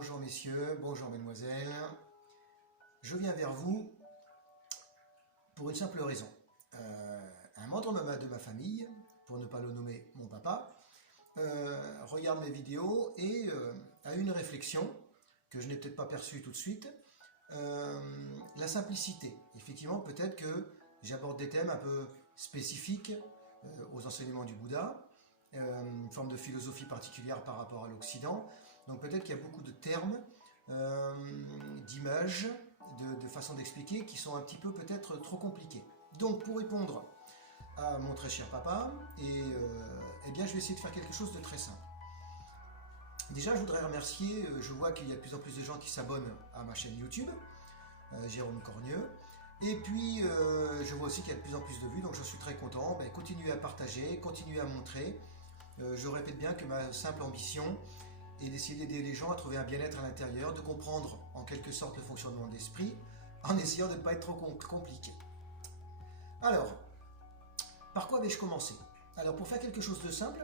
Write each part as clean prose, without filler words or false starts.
bonjour messieurs, bonjour mesdemoiselles. Je viens vers vous pour une simple raison. Un membre de ma famille, pour ne pas le nommer mon papa, regarde mes vidéos et a une réflexion que je n'ai peut-être pas perçue tout de suite. La simplicité. Effectivement, peut-être que j'aborde des thèmes un peu spécifiques aux enseignements du Bouddha, une forme de philosophie particulière par rapport à l'Occident. Donc peut-être qu'il y a beaucoup de termes, d'images, de façons d'expliquer qui sont un petit peu peut-être trop compliquées. Donc pour répondre à mon très cher papa, eh bien je vais essayer de faire quelque chose de très simple. Déjà je voudrais remercier, je vois qu'il y a de plus en plus de gens qui s'abonnent à ma chaîne YouTube, Jérôme Cornieux. Et puis je vois aussi qu'il y a de plus en plus de vues, donc je suis très content. Continuez à partager, continuez à montrer. Je répète bien que ma simple ambition est d'essayer d'aider les gens à trouver un bien-être à l'intérieur, de comprendre en quelque sorte le fonctionnement de l'esprit, en essayant de ne pas être trop compliqué. Alors, par quoi vais-je commencer? Alors pour faire quelque chose de simple,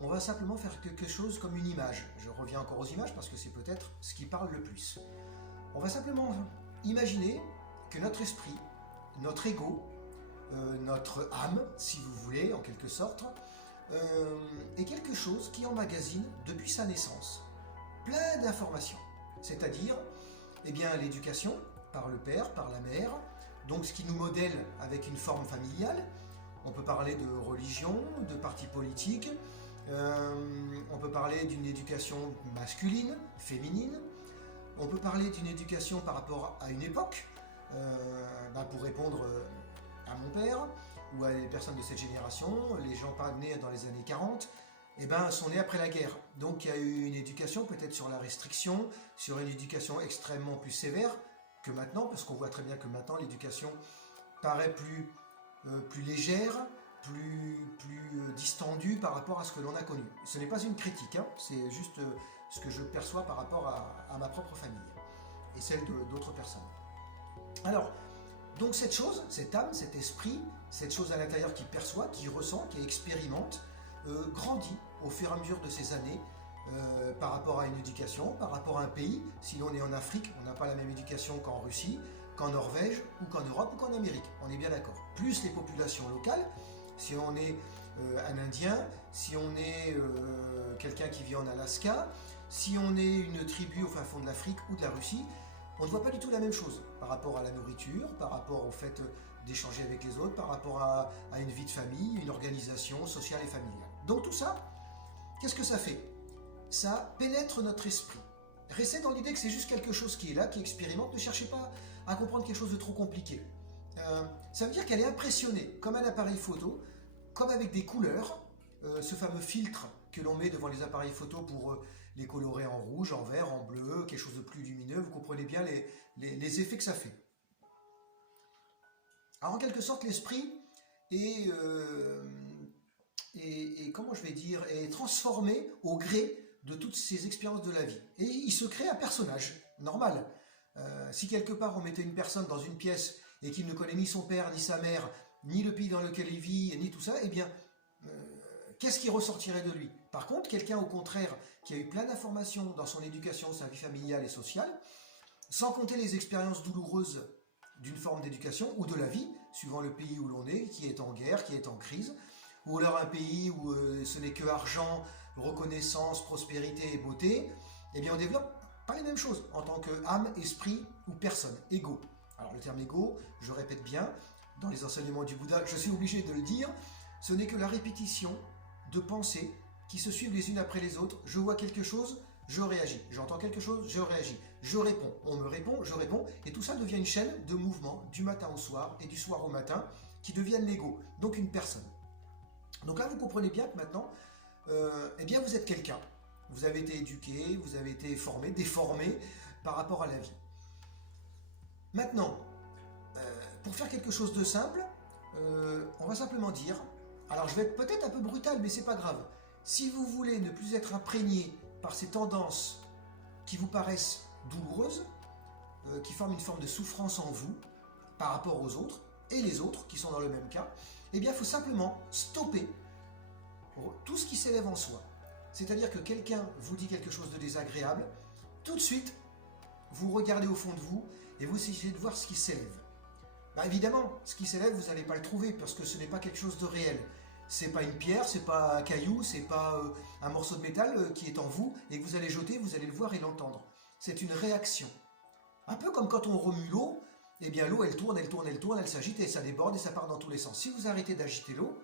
on va simplement faire quelque chose comme une image. Je reviens encore aux images parce que c'est peut-être ce qui parle le plus. On va simplement imaginer que notre esprit, notre ego, notre âme, si vous voulez, en quelque sorte, est quelque chose qui emmagasine depuis sa naissance plein d'informations. C'est-à-dire, eh bien, l'éducation par le père, par la mère, donc ce qui nous modèle avec une forme familiale. On peut parler de religion, de parti politique, on peut parler d'une éducation masculine, féminine, on peut parler d'une éducation par rapport à une époque, pour répondre à mon père ou à les personnes de cette génération, les gens pas nés dans les années 40, sont nés après la guerre. Donc il y a eu une éducation peut-être sur la restriction, sur une éducation extrêmement plus sévère que maintenant, parce qu'on voit très bien que maintenant l'éducation paraît plus légère, plus distendue par rapport à ce que l'on a connu. Ce n'est pas une critique, c'est juste ce que je perçois par rapport à ma propre famille et celle d'autres personnes. Alors, donc cette chose, cette âme, cet esprit, cette chose à l'intérieur qui perçoit, qui ressent, qui expérimente, grandit au fur et à mesure de ces années par rapport à une éducation, par rapport à un pays. Si l'on est en Afrique, on n'a pas la même éducation qu'en Russie, qu'en Norvège, ou qu'en Europe, ou qu'en Amérique. On est bien d'accord. Plus les populations locales, si on est un Indien, si on est quelqu'un qui vit en Alaska, si on est une tribu au fin fond de l'Afrique ou de la Russie, on ne voit pas du tout la même chose par rapport à la nourriture, par rapport au fait d'échanger avec les autres, par rapport à une vie de famille, une organisation sociale et familiale. Donc tout ça, qu'est-ce que ça fait? Ça pénètre notre esprit. Restez dans l'idée que c'est juste quelque chose qui est là, qui expérimente. Ne cherchez pas à comprendre quelque chose de trop compliqué. Ça veut dire qu'elle est impressionnée, comme un appareil photo, comme avec des couleurs, ce fameux filtre que l'on met devant les appareils photo pour les colorer en rouge, en vert, en bleu, quelque chose de plus lumineux. Vous comprenez bien les effets que ça fait. Alors en quelque sorte, l'esprit est comment je vais dire, est transformé au gré de toutes ces expériences de la vie. Et il se crée un personnage normal. Si quelque part on mettait une personne dans une pièce et qu'il ne connaît ni son père, ni sa mère, ni le pays dans lequel il vit, ni tout ça, eh bien, qu'est-ce qui ressortirait de lui? Par contre, quelqu'un au contraire qui a eu plein d'informations dans son éducation, sa vie familiale et sociale, sans compter les expériences douloureuses d'une forme d'éducation ou de la vie, suivant le pays où l'on est, qui est en guerre, qui est en crise, ou alors un pays où ce n'est que argent, reconnaissance, prospérité et beauté, eh bien on développe pas les mêmes choses en tant que âme, esprit ou personne, ego. Alors le terme ego, je répète bien, dans les enseignements du Bouddha, je suis obligé de le dire, ce n'est que la répétition de pensées qui se suivent les unes après les autres. Je vois quelque chose, je réagis. J'entends quelque chose, je réagis. Je réponds. On me répond, je réponds. Et tout ça devient une chaîne de mouvements du matin au soir et du soir au matin qui deviennent l'ego, donc une personne. Donc là, vous comprenez bien que maintenant, eh bien, vous êtes quelqu'un. Vous avez été éduqué, vous avez été formé, déformé par rapport à la vie. Maintenant, pour faire quelque chose de simple, on va simplement dire, alors je vais être peut-être un peu brutal, mais c'est pas grave. Si vous voulez ne plus être imprégné par ces tendances qui vous paraissent douloureuses, qui forment une forme de souffrance en vous par rapport aux autres, et les autres qui sont dans le même cas, eh bien il faut simplement stopper tout ce qui s'élève en soi. C'est-à-dire que quelqu'un vous dit quelque chose de désagréable, tout de suite, vous regardez au fond de vous et vous essayez de voir ce qui s'élève. Bah évidemment, ce qui s'élève, vous n'allez pas le trouver parce que ce n'est pas quelque chose de réel. C'est pas une pierre, c'est pas un caillou, c'est pas un morceau de métal qui est en vous et que vous allez jeter, vous allez le voir et l'entendre. C'est une réaction. Un peu comme quand on remue l'eau, eh bien l'eau elle tourne, elle tourne, elle tourne, elle s'agite et ça déborde et ça part dans tous les sens. Si vous arrêtez d'agiter l'eau,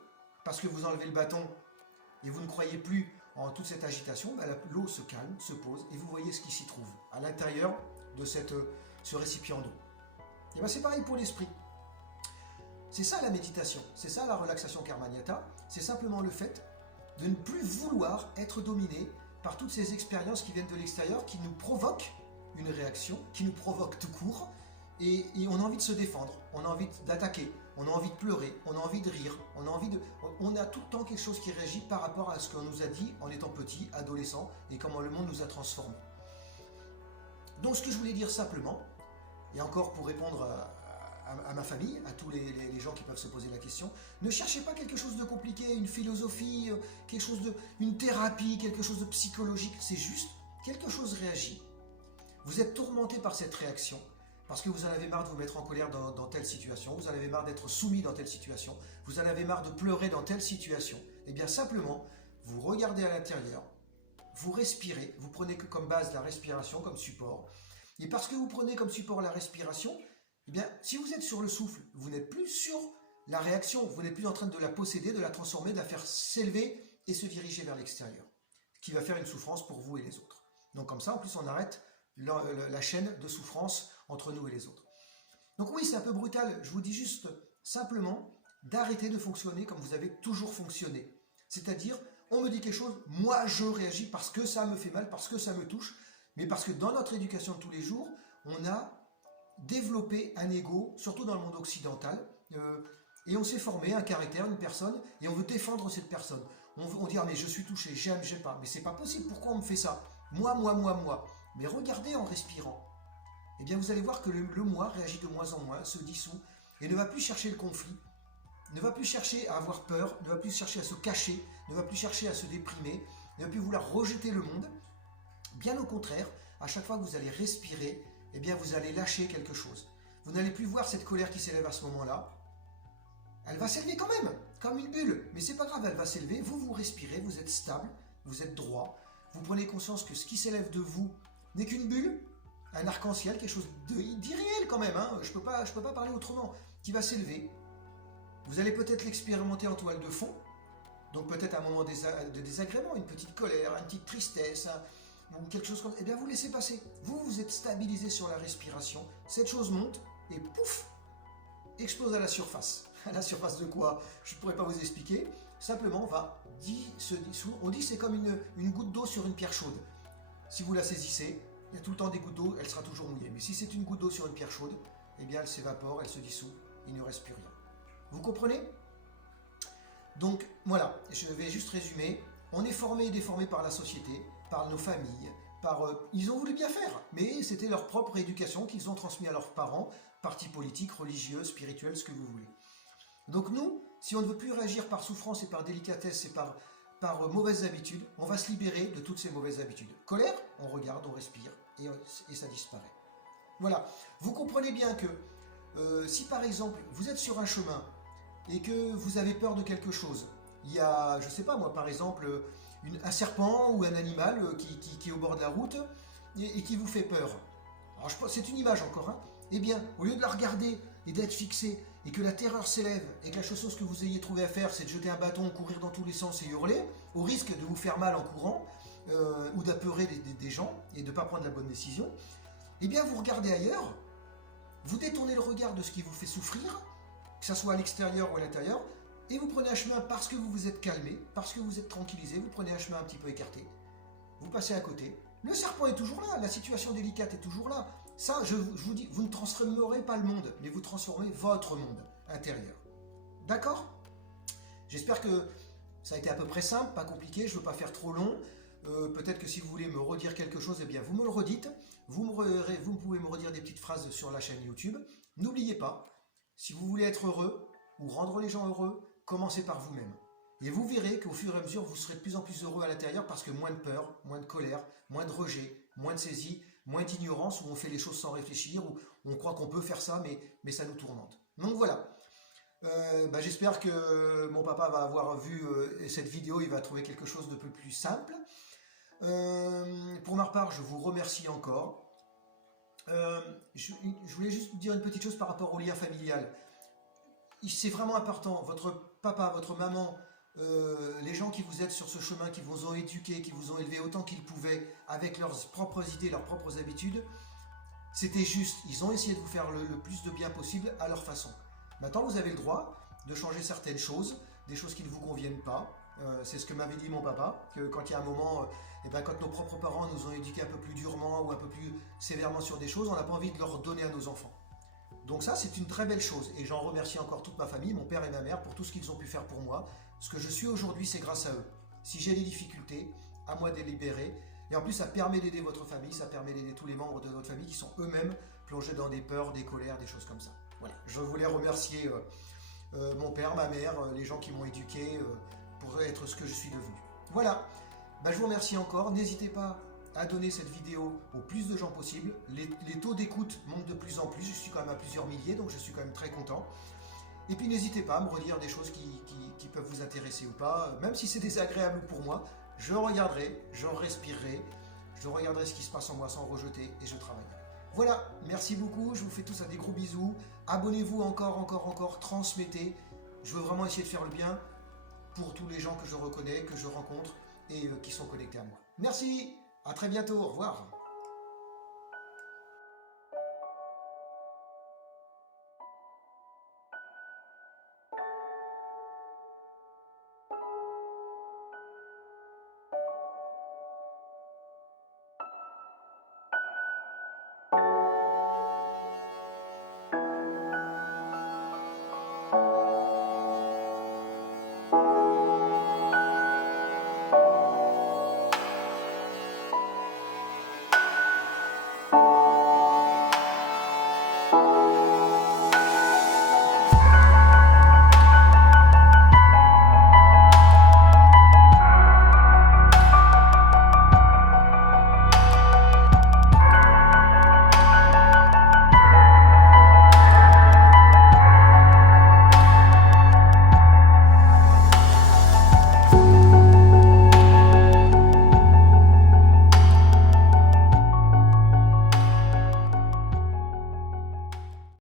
parce que vous enlevez le bâton et vous ne croyez plus en toute cette agitation, bah, l'eau se calme, se pose et vous voyez ce qui s'y trouve à l'intérieur de ce récipient d'eau. Et bien c'est pareil pour l'esprit. C'est ça la méditation, c'est ça la relaxation karmanyata, c'est simplement le fait de ne plus vouloir être dominé par toutes ces expériences qui viennent de l'extérieur, qui nous provoquent une réaction, qui nous provoquent tout court, et on a envie de se défendre, on a envie d'attaquer, on a envie de pleurer, on a envie de rire, on a tout le temps quelque chose qui réagit par rapport à ce qu'on nous a dit en étant petit, adolescent, et comment le monde nous a transformés. Donc ce que je voulais dire simplement, et encore pour répondre à ma famille, à tous les gens qui peuvent se poser la question, ne cherchez pas quelque chose de compliqué, une philosophie, une thérapie, quelque chose de psychologique, c'est juste quelque chose réagit. Vous êtes tourmenté par cette réaction, parce que vous en avez marre de vous mettre en colère dans telle situation, vous en avez marre d'être soumis dans telle situation, vous en avez marre de pleurer dans telle situation. Et bien simplement, vous regardez à l'intérieur, vous respirez, vous prenez comme base la respiration, comme support, et parce que vous prenez comme support la respiration, eh bien, si vous êtes sur le souffle, vous n'êtes plus sur la réaction, vous n'êtes plus en train de la posséder, de la transformer, de la faire s'élever et se diriger vers l'extérieur, qui va faire une souffrance pour vous et les autres. Donc comme ça, en plus, on arrête la chaîne de souffrance entre nous et les autres. Donc oui, c'est un peu brutal, je vous dis juste simplement d'arrêter de fonctionner comme vous avez toujours fonctionné. C'est-à-dire, on me dit quelque chose, moi je réagis parce que ça me fait mal, parce que ça me touche, mais parce que dans notre éducation de tous les jours, on a développer un ego, surtout dans le monde occidental, et on s'est formé un caractère, une personne, et on veut défendre cette personne. On dit, ah mais je suis touché, j'aime pas, mais c'est pas possible, pourquoi on me fait ça? Moi. Mais regardez en respirant. Eh bien vous allez voir que le moi réagit de moins en moins, se dissout, et ne va plus chercher le conflit, ne va plus chercher à avoir peur, ne va plus chercher à se cacher, ne va plus chercher à se déprimer, ne va plus vouloir rejeter le monde. Bien au contraire, à chaque fois que vous allez respirer, eh bien vous allez lâcher quelque chose. Vous n'allez plus voir cette colère qui s'élève à ce moment-là. Elle va s'élever quand même, comme une bulle, mais c'est pas grave, elle va s'élever. Vous respirez, vous êtes stable, vous êtes droit. Vous prenez conscience que ce qui s'élève de vous n'est qu'une bulle, un arc-en-ciel, quelque chose d'irréel quand même, hein. Je peux pas parler autrement, qui va s'élever. Vous allez peut-être l'expérimenter en toile de fond, donc peut-être un moment de désagrément, une petite colère, une petite tristesse, ou quelque chose comme ça, eh bien vous laissez passer. Vous êtes stabilisé sur la respiration, cette chose monte et pouf, explose à la surface. À la surface de quoi? Je ne pourrais pas vous expliquer. Simplement, se dissout. On dit que c'est comme une goutte d'eau sur une pierre chaude. Si vous la saisissez, il y a tout le temps des gouttes d'eau, elle sera toujours mouillée. Mais si c'est une goutte d'eau sur une pierre chaude, eh bien elle s'évapore, elle se dissout, il ne reste plus rien. Vous comprenez? Donc voilà, je vais juste résumer. On est formé et déformé par la société, par nos familles, ils ont voulu bien faire, mais c'était leur propre éducation qu'ils ont transmis à leurs parents, partis politiques, religieux, spirituels, ce que vous voulez. Donc nous, si on ne veut plus réagir par souffrance et par délicatesse et par mauvaises habitudes, on va se libérer de toutes ces mauvaises habitudes. Colère, on regarde, on respire et ça disparaît. Voilà, vous comprenez bien que si par exemple vous êtes sur un chemin et que vous avez peur de quelque chose, il y a, je sais pas moi, par exemple, un serpent ou un animal qui est au bord de la route et qui vous fait peur. Alors c'est une image encore, hein. Eh bien, au lieu de la regarder et d'être fixé et que la terreur s'élève et que la chose que vous ayez trouvé à faire, c'est de jeter un bâton, courir dans tous les sens et hurler, au risque de vous faire mal en courant ou d'apeurer des gens et de ne pas prendre la bonne décision, eh bien vous regardez ailleurs, vous détournez le regard de ce qui vous fait souffrir, que ce soit à l'extérieur ou à l'intérieur, et vous prenez un chemin parce que vous vous êtes calmé, parce que vous êtes tranquillisé, vous prenez un chemin un petit peu écarté, vous passez à côté. Le serpent est toujours là, la situation délicate est toujours là. Ça, je vous dis, vous ne transformerez pas le monde, mais vous transformez votre monde intérieur. D'accord? J'espère que ça a été à peu près simple, pas compliqué, je ne veux pas faire trop long. Peut-être que si vous voulez me redire quelque chose, eh bien vous me le redites. Vous pouvez me redire des petites phrases sur la chaîne YouTube. N'oubliez pas, si vous voulez être heureux ou rendre les gens heureux, commencez par vous-même. Et vous verrez qu'au fur et à mesure, vous serez de plus en plus heureux à l'intérieur parce que moins de peur, moins de colère, moins de rejet, moins de saisie, moins d'ignorance, où on fait les choses sans réfléchir, où on croit qu'on peut faire ça, mais ça nous tourmente. Donc voilà. J'espère que mon papa va avoir vu cette vidéo, il va trouver quelque chose de peu plus simple. Pour ma part, je vous remercie encore. Je voulais juste vous dire une petite chose par rapport au lien familial. C'est vraiment important, votre papa, votre maman, les gens qui vous aident sur ce chemin, qui vous ont éduqué, qui vous ont élevé autant qu'ils pouvaient, avec leurs propres idées, leurs propres habitudes, c'était juste, ils ont essayé de vous faire le plus de bien possible à leur façon. Maintenant, vous avez le droit de changer certaines choses, des choses qui ne vous conviennent pas. C'est ce que m'avait dit mon papa, que quand il y a un moment, quand nos propres parents nous ont éduqués un peu plus durement ou un peu plus sévèrement sur des choses, on n'a pas envie de leur donner à nos enfants. Donc ça, c'est une très belle chose. Et j'en remercie encore toute ma famille, mon père et ma mère, pour tout ce qu'ils ont pu faire pour moi. Ce que je suis aujourd'hui, c'est grâce à eux. Si j'ai des difficultés, à moi de les libérer. Et en plus, ça permet d'aider votre famille, ça permet d'aider tous les membres de votre famille qui sont eux-mêmes plongés dans des peurs, des colères, des choses comme ça. Voilà. Je voulais remercier mon père, ma mère, les gens qui m'ont éduqué pour être ce que je suis devenu. Voilà. Je vous remercie encore. N'hésitez pas à donner cette vidéo au plus de gens possible. Les taux d'écoute montent de plus en plus. Je suis quand même à plusieurs milliers, donc je suis quand même très content. Et puis n'hésitez pas à me redire des choses qui peuvent vous intéresser ou pas. Même si c'est désagréable pour moi, je regarderai, je respirerai, je regarderai ce qui se passe en moi sans rejeter et je travaillerai. Voilà, merci beaucoup, je vous fais tous des gros bisous. Abonnez-vous encore, transmettez. Je veux vraiment essayer de faire le bien pour tous les gens que je reconnais, que je rencontre et qui sont connectés à moi. Merci, à très bientôt, au revoir.